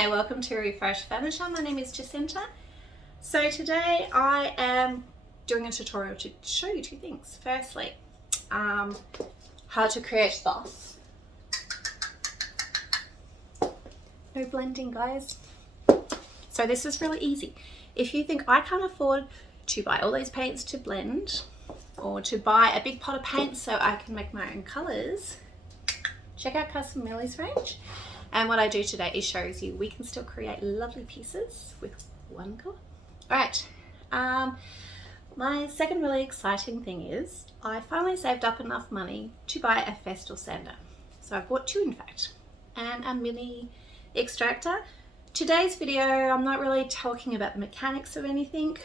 Hi, welcome to Refresh Furniture. My name is Jacinta. So today I am doing a tutorial to show you two things. Firstly, how to create sauce. No blending, guys. So this is really easy. If you think I can't afford to buy all these paints to blend or to buy a big pot of paint so I can make my own colors, check out Custom Millie's range. And what I do today is shows you we can still create lovely pieces with one color. All right, my second really exciting thing is I finally saved up enough money to buy a Festool sander. So I bought two in fact, and a mini extractor. Today's video, I'm not really talking about the mechanics of anything.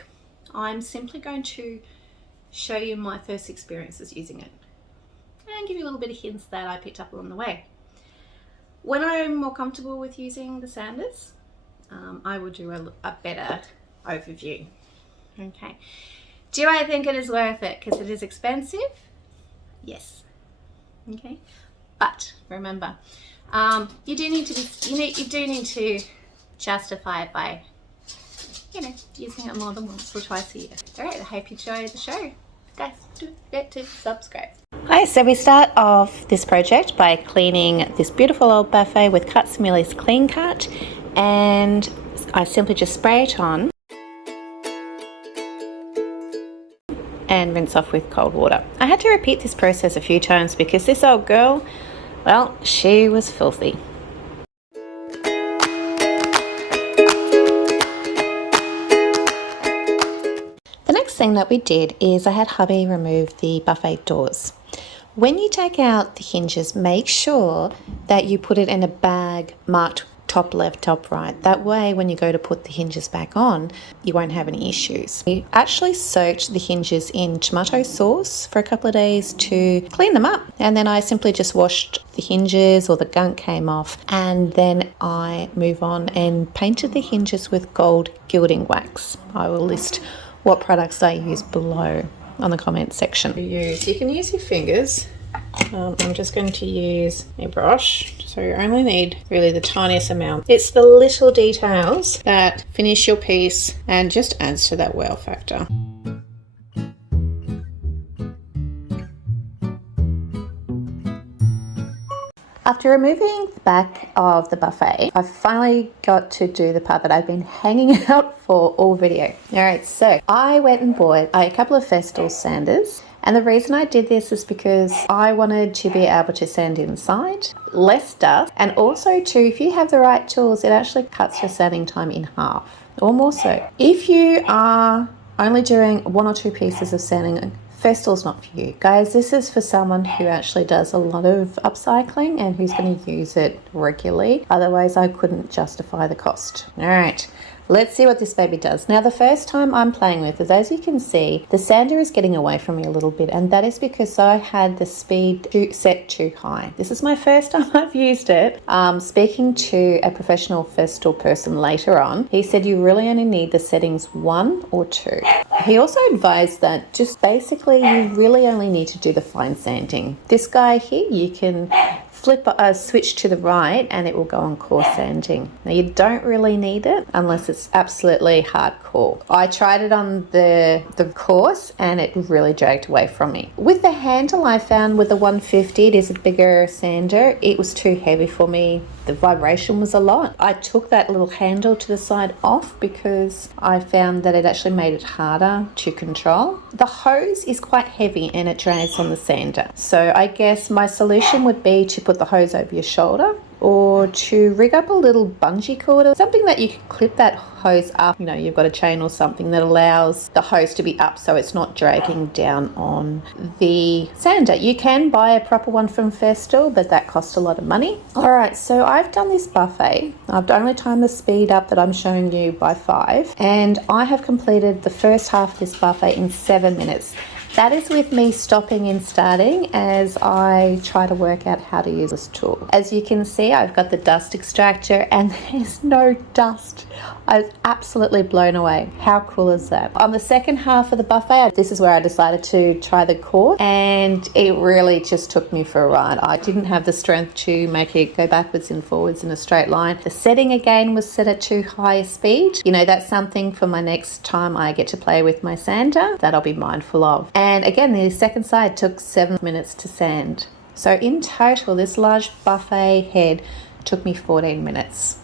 I'm simply going to show you my first experiences using it and give you a little bit of hints that I picked up along the way. When I'm more comfortable with using the sanders, I will do a better overview. Okay. Do I think it is worth it? Because it is expensive? Yes. Okay. But remember, you do need to justify it by, using it more than once or twice a year. All right. I hope you enjoy the show. Guys, don't forget to subscribe. Hi, so we start off this project by cleaning this beautiful old buffet with Custom Millie's Clean Cut, and I simply just spray it on and rinse off with cold water. I had to repeat this process a few times because this old girl, well, she was filthy. The next thing that we did is I had hubby remove the buffet doors. When you take out the hinges, make sure that you put it in a bag marked top left, top right. That way, when you go to put the hinges back on, you won't have any issues. We actually soaked the hinges in tomato sauce for a couple of days to clean them up. And then I simply just washed the hinges, or the gunk came off. And then I move on and painted the hinges with gold gilding wax. I will list what products I use below on the comment section. You can use your fingers. I'm just going to use a brush, so you only need really the tiniest amount. It's the little details that finish your piece and just adds to that wow factor. After removing the back of the buffet, I finally got to do the part that I've been hanging out for all video. All right, so I went and bought a couple of Festool Sanders. And the reason I did this is because I wanted to be able to sand inside, less dust, and also too, if you have the right tools, it actually cuts your sanding time in half or more so. If you are only doing one or two pieces of sanding, Festool's not for you. Guys, this is for someone who actually does a lot of upcycling and who's going to use it regularly. Otherwise, I couldn't justify the cost. All right. Let's see what this baby does. Now, the first time I'm playing with it, as you can see, the sander is getting away from me a little bit, and that is because I had the speed set too high. This is my first time I've used it. Speaking to a professional Festool person later on, he said you really only need the settings 1 or 2. He also advised that just basically you really only need to do the fine sanding. This guy here, you can flip a switch to the right and it will go on coarse sanding. Now, you don't really need it unless it's absolutely hardcore. I tried it on the coarse and it really dragged away from me. With the handle, I found with the 150, it is a bigger sander, it was too heavy for me. The vibration was a lot. I took that little handle to the side off because I found that it actually made it harder to control. The hose is quite heavy and it drags on the sander. So I guess my solution would be to put the hose over your shoulder, or to rig up a little bungee cord or something that you can clip that hose up. You've got a chain or something that allows the hose to be up so it's not dragging down on the sander. You can buy a proper one from Festool, but that costs a lot of money. All right, so I've done this buffet. I've only timed the speed up that I'm showing you by 5, and I have completed the first half of this buffet in 7 minutes. That is with me stopping and starting as I try to work out how to use this tool. As you can see, I've got the dust extractor and there's no dust. I was absolutely blown away. How cool is that? On the second half of the buffet, this is where I decided to try the cord, and it really just took me for a ride. I didn't have the strength to make it go backwards and forwards in a straight line. The setting again was set at too high a speed. You know, that's something for my next time I get to play with my sander that I'll be mindful of. And again, the second side took 7 minutes to sand. So in total, this large buffet head took me 14 minutes.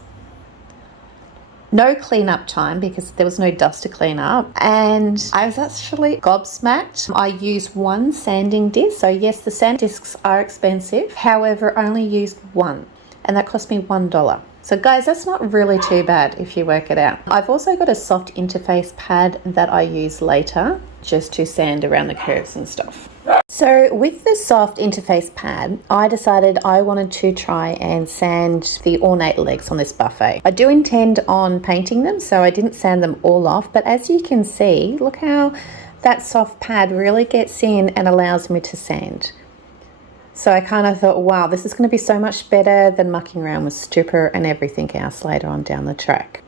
No cleanup time because there was no dust to clean up, and I was actually gobsmacked. I used one sanding disc. So yes, the sand discs are expensive. However, I only used one, and that cost me $1. So guys, that's not really too bad if you work it out. I've also got a soft interface pad that I use later just to sand around the curves and stuff. So with the soft interface pad, I decided I wanted to try and sand the ornate legs on this buffet. I do intend on painting them, so I didn't sand them all off, but as you can see, look how that soft pad really gets in and allows me to sand. So I kind of thought, wow, this is going to be so much better than mucking around with stripper and everything else later on down the track.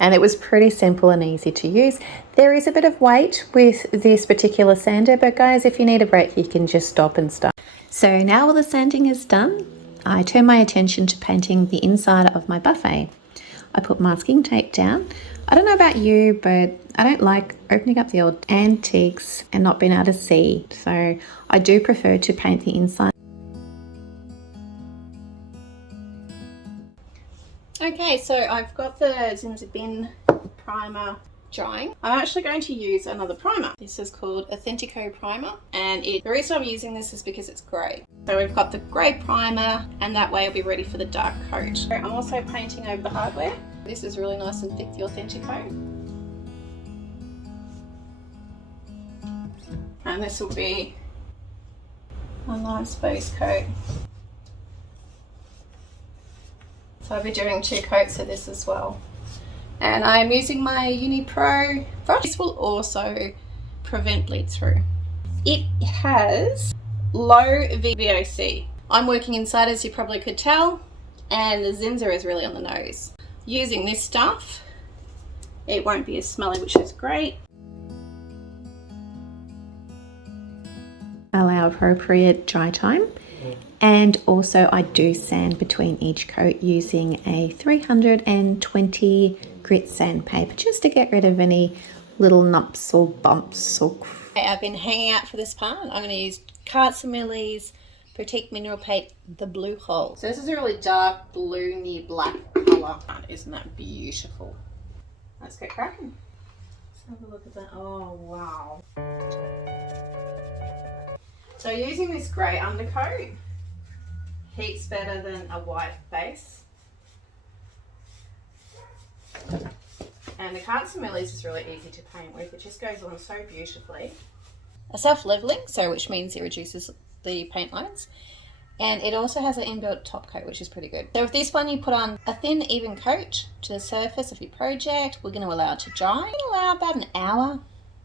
And it was pretty simple and easy to use. There is a bit of weight with this particular sander, but guys, if you need a break, you can just stop and start. So now all the sanding is done, I turn my attention to painting the inside of my buffet. I put masking tape down. I don't know about you, but I don't like opening up the old antiques and not being able to see. So I do prefer to paint the inside. Okay, so I've got the Zinsser Bin primer drying. I'm actually going to use another primer. This is called Authentico Primer, and the reason I'm using this is because it's grey. So we've got the grey primer, and that way I'll be ready for the dark coat. I'm also painting over the hardware. This is really nice and thick, the Authentico. And this will be a nice base coat. So I'll be doing 2 coats of this as well. And I'm using my Uni Pro brush. This will also prevent bleed through. It has low VOC. I'm working inside, as you probably could tell, and the Zinsser is really on the nose. Using this stuff, it won't be as smelly, which is great. Allow appropriate dry time. And also I do sand between each coat using a 320 grit sandpaper just to get rid of any little lumps or bumps. I've been hanging out for this part. I'm going to use Carts and Millie's Boutique Mineral Paint, the Blue Hole. So this is a really dark blue near black colour. Isn't that beautiful? Let's get cracking. Let's have a look at that. Oh wow. So using this grey undercoat heats better than a white base. And the Carts and Millie's is really easy to paint with. It just goes on so beautifully. A self-leveling, so which means it reduces the paint lines. And it also has an inbuilt top coat, which is pretty good. So with this one, you put on a thin, even coat to the surface of your project. We're going to allow it to dry. We're going to allow about an hour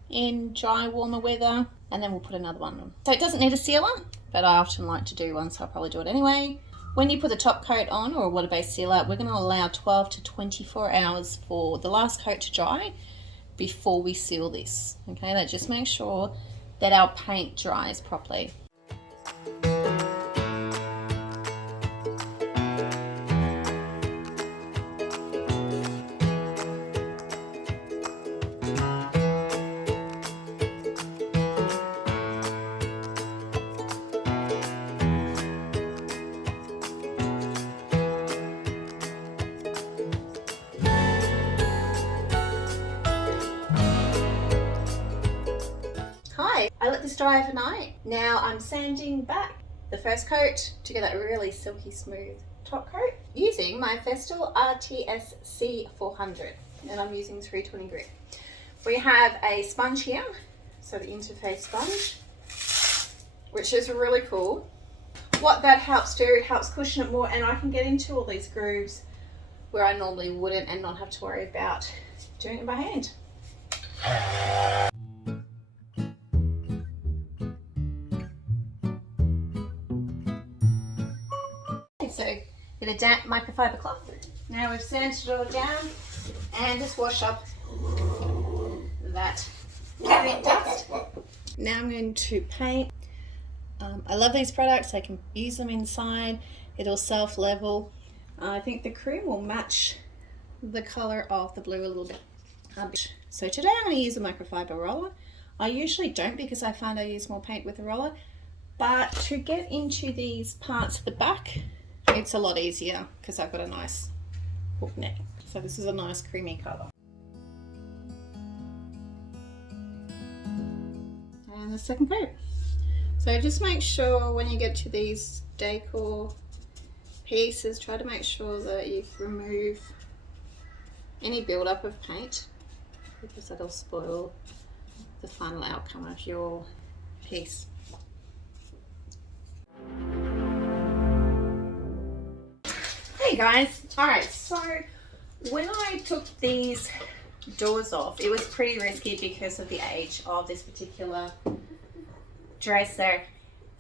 in dry, warmer weather, and then we'll put another one on. So it doesn't need a sealer, but I often like to do one, so I'll probably do it anyway. When you put the top coat on, or a water-based sealer, we're going to allow 12 to 24 hours for the last coat to dry before we seal this. Okay, that just makes sure that our paint dries properly. I let this dry overnight. Now I'm sanding back the first coat to get that really silky smooth top coat using my Festool RTSC 400, and I'm using 320 grit. We have a sponge here, so the interface sponge, which is really cool. What that helps do, it helps cushion it more, and I can get into all these grooves where I normally wouldn't and not have to worry about doing it by hand. so get a damp microfiber cloth. Now we've sanded it all down, and just wash up that paint dust. Now I'm going to paint. I love these products. I can use them inside. It'll self-level. I think the cream will match the color of the blue a little bit. So today I'm going to use a microfiber roller. I usually don't because I find I use more paint with a roller, but to get into these parts at the back, it's a lot easier because I've got a nice hook neck. So this is a nice creamy color. And the second coat. So just make sure when you get to these decor pieces, try to make sure that you remove any build-up of paint, because that'll spoil the final outcome of your piece. Hey guys, alright, so when I took these doors off, it was pretty risky because of the age of this particular dresser.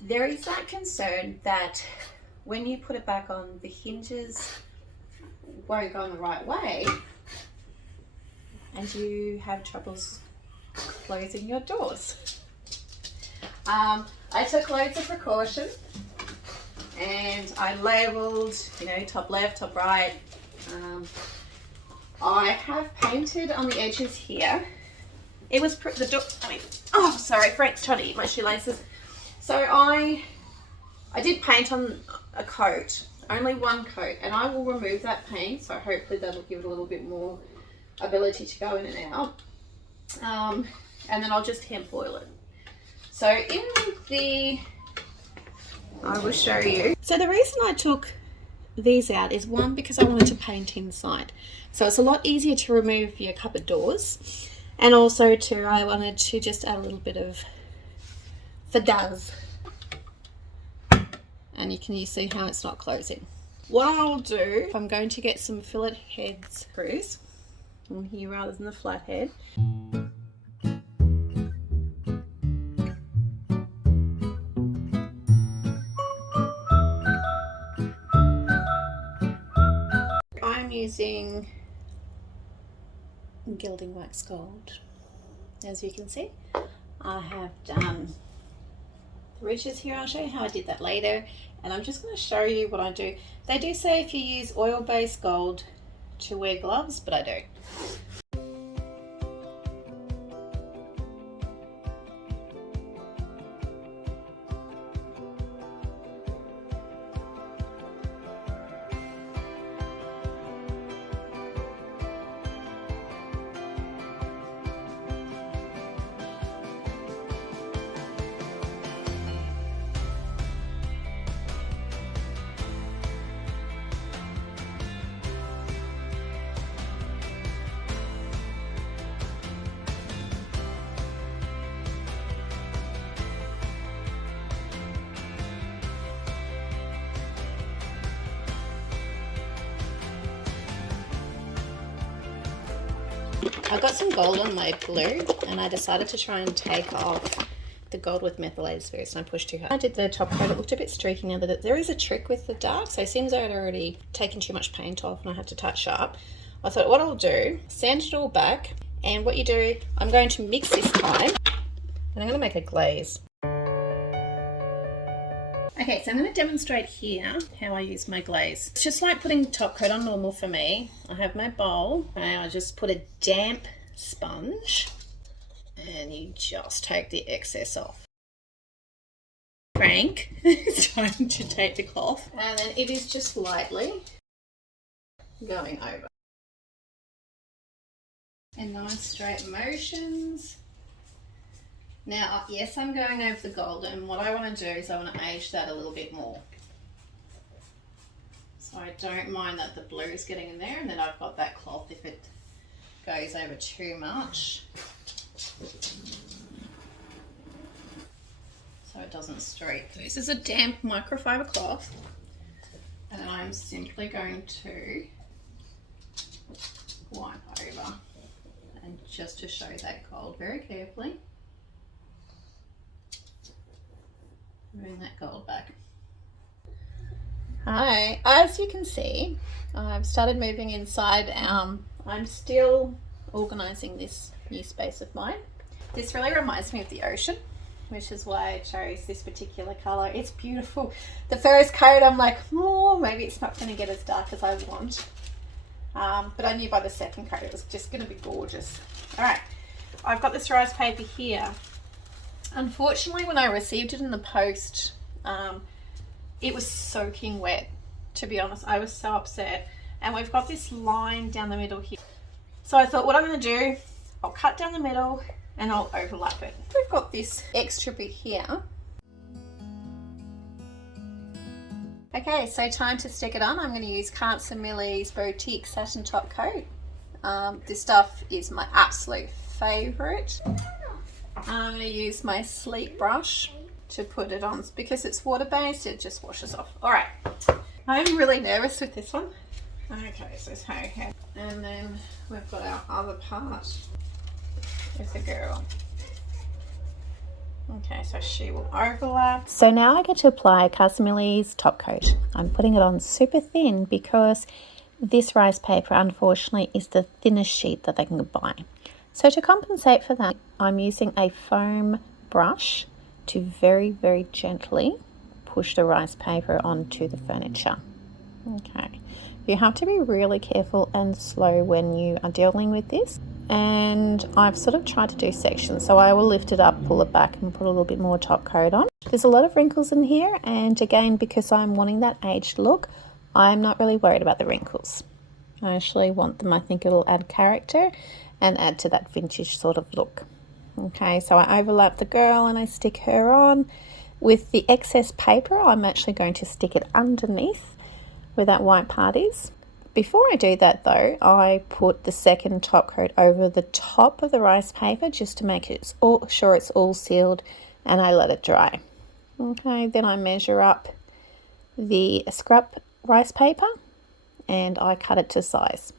There is that concern that when you put it back on, the hinges won't go in the right way and you have troubles closing your doors. I took loads of precaution and I labelled, you know, top left, top right. I have painted on the edges here. It was the door, oh sorry, Frank's trying to eat my shoelaces. So I did paint on a coat, only one coat, and I will remove that paint, so hopefully that'll give it a little bit more ability to go in and out. And then I'll just hemp oil it. So I will show you. So the reason I took these out is one, because I wanted to paint inside. So it's a lot easier to remove your cupboard doors. And also too, I wanted to just add a little bit of fadaz. And you see how it's not closing. What I'll do, I'm going to get some fillet head screws on here rather than the flat head. I'm using Gilding wax gold. As you can see, I have done the ridges here. I'll show you how I did that later, and I'm just going to show you what I do. They do say if you use oil-based gold to wear gloves, but I don't. I got some gold on my glue and I decided to try and take off the gold with methylated spirits, and I pushed too hard. I did the top coat, it looked a bit streaky now, but there is a trick with the dark, so it seems I had already taken too much paint off and I had to touch up. I thought what I'll do, sand it all back, and what you do, I'm going to mix this time and I'm going to make a glaze. Okay, so I'm going to demonstrate here how I use my glaze. It's just like putting top coat on normal for me. I have my bowl and I just put a damp sponge and you just take the excess off. Frank is trying to take the cloth, and then it is just lightly going over. In nice straight motions. Now, yes, I'm going over the gold, and what I want to do is I want to age that a little bit more. So I don't mind that the blue is getting in there, and then I've got that cloth if it goes over too much, so it doesn't streak. This is a damp microfiber cloth, and I'm simply going to wipe over, and just to show that gold very carefully. Bring that gold back. Hi, as you can see, I've started moving inside. I'm still organising this new space of mine. This really reminds me of the ocean, which is why I chose this particular colour. It's beautiful. The first coat, I'm like, oh, maybe it's not going to get as dark as I want. But I knew by the second coat it was just going to be gorgeous. All right, I've got this rice paper here. Unfortunately, when I received it in the post, it was soaking wet. To be honest, I was so upset. And we've got this line down the middle here. So I thought what I'm going to do, I'll cut down the middle and I'll overlap it. We've got this extra bit here. Okay, so time to stick it on. I'm going to use Millie's Boutique Satin Top Coat. This stuff is my absolute favourite. I'm going to use my sleek brush to put it on because it's water-based, it just washes off. All right, I'm really nervous with this one. Okay, so it's okay. And then we've got our other part with the girl. Okay, so she will overlap. So now I get to apply Millie's top coat. I'm putting it on super thin because this rice paper, unfortunately, is the thinnest sheet that they can buy. So to compensate for that, I'm using a foam brush to very, very gently push the rice paper onto the furniture. Okay, you have to be really careful and slow when you are dealing with this. And I've sort of tried to do sections, so I will lift it up, pull it back and put a little bit more top coat on. There's a lot of wrinkles in here, and again, because I'm wanting that aged look, I'm not really worried about the wrinkles. I actually want them. I think it'll add character and add to that vintage sort of look. Okay, so I overlap the girl and I stick her on. With the excess paper, I'm actually going to stick it underneath where that white part is. Before I do that though, I put the second top coat over the top of the rice paper just to make it sure it's all sealed, and I let it dry. Okay, then I measure up the scrap rice paper and I cut it to size.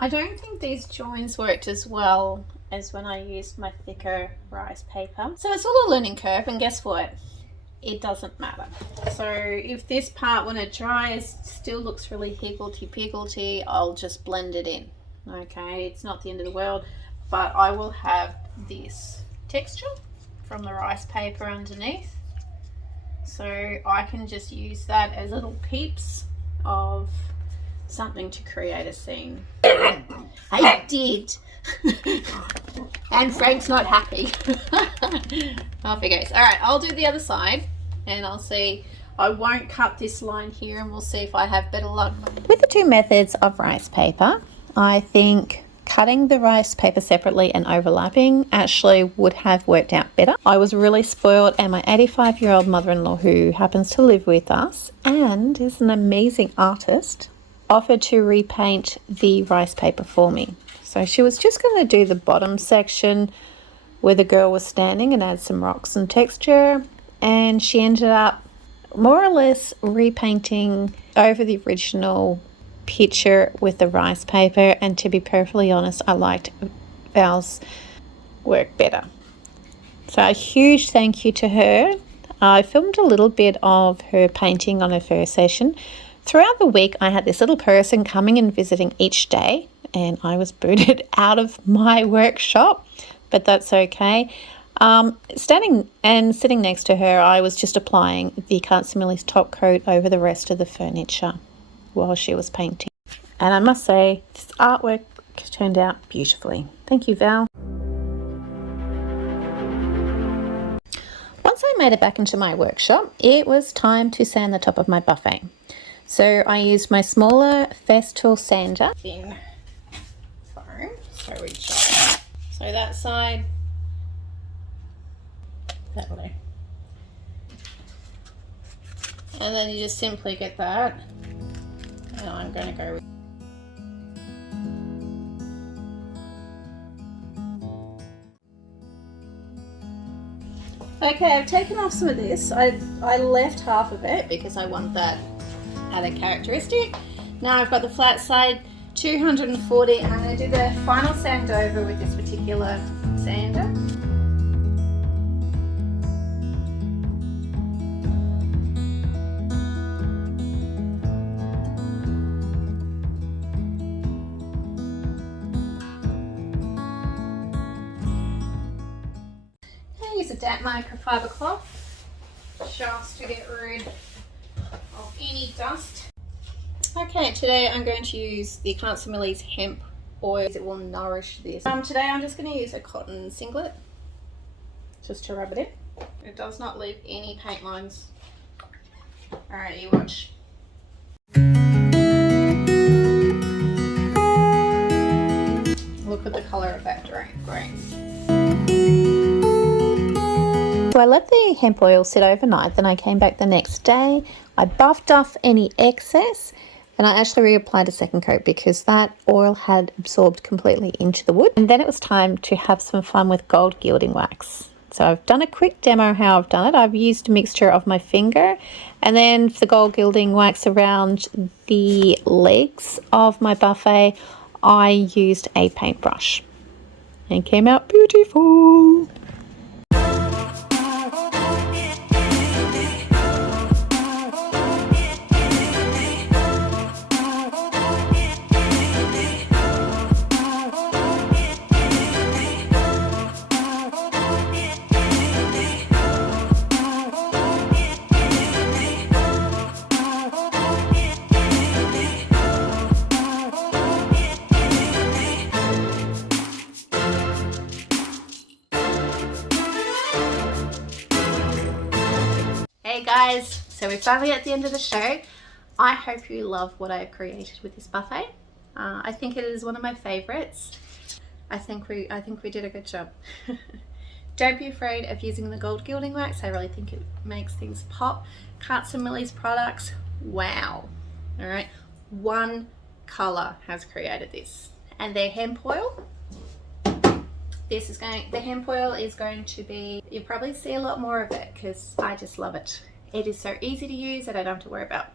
I don't think these joins worked as well as when I used my thicker rice paper. So it's all a learning curve, and guess what? It doesn't matter. So if this part, when it dries, still looks really higgledy-piggledy, I'll just blend it in. Okay, it's not the end of the world, but I will have this texture from the rice paper underneath. So I can just use that as little peeps of something to create a scene. I did. And Frank's not happy. Off it goes. All right, I'll do the other side and I'll see. I won't cut this line here, and we'll see if I have better luck. With the two methods of rice paper, I think cutting the rice paper separately and overlapping actually would have worked out better. I was really spoiled, and my 85-year-old mother-in-law, who happens to live with us and is an amazing artist, offered to repaint the rice paper for me. So she was just going to do the bottom section where the girl was standing and add some rocks and texture, and she ended up more or less repainting over the original picture with the rice paper. And to be perfectly honest, I liked Val's work better. So a huge thank you to her. I filmed a little bit of her painting on her first session. Throughout the week, I had this little person coming and visiting each day, and I was booted out of my workshop, but that's okay. Standing and sitting next to her, I was just applying the Millie's top coat over the rest of the furniture while she was painting. And I must say, this artwork turned out beautifully. Thank you, Val. Once I made it back into my workshop, it was time to sand the top of my buffet. So I used my smaller Festool Sanders thin foam. So that side, that way. And then you just simply get that. And I'm going to go with okay, I've taken off some of this. I left half of it because I want that added characteristic. Now I've got the flat side 240. I'm going to do the final sand over with this particular sander. Use a damp microfiber cloth just to get rid of any dust. Okay, today I'm going to use the Millie's hemp oil. It will nourish this. Today I'm just going to use a cotton singlet just to rub it in. It does not leave any paint lines. Alright, you watch. Look at the colour of that grain. So I let the hemp oil sit overnight, then I came back the next day, I buffed off any excess, and I actually reapplied a second coat because that oil had absorbed completely into the wood. And then it was time to have some fun with gold gilding wax. So I've done a quick demo how I've done it. I've used a mixture of my finger, and then for the gold gilding wax around the legs of my buffet, I used a paintbrush. And it came out beautiful. Hey guys, so we're finally at the end of the show. I hope you love what I've created with this buffet. I think it is one of my favorites. I think we did a good job. Don't be afraid of using the gold gilding wax. I really think it makes things pop. Millie's products, wow. All right, one color has created this, and their hemp oil. The hemp oil is going to be, you'll probably see a lot more of it because I just love it. It is so easy to use. I don't have to worry about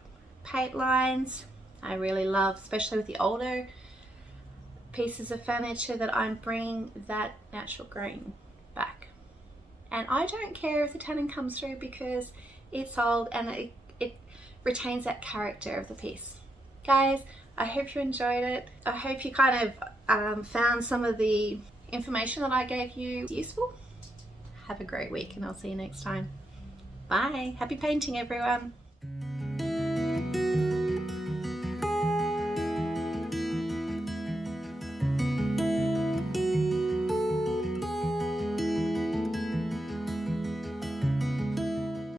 paint lines. I really love, especially with the older pieces of furniture, that I'm bringing that natural grain back. And I don't care if the tannin comes through because it's old and it retains that character of the piece. Guys, I hope you enjoyed it. I hope you kind of found some of the information that I gave you useful. Have a great week and I'll see you next time. Bye. Happy painting, everyone.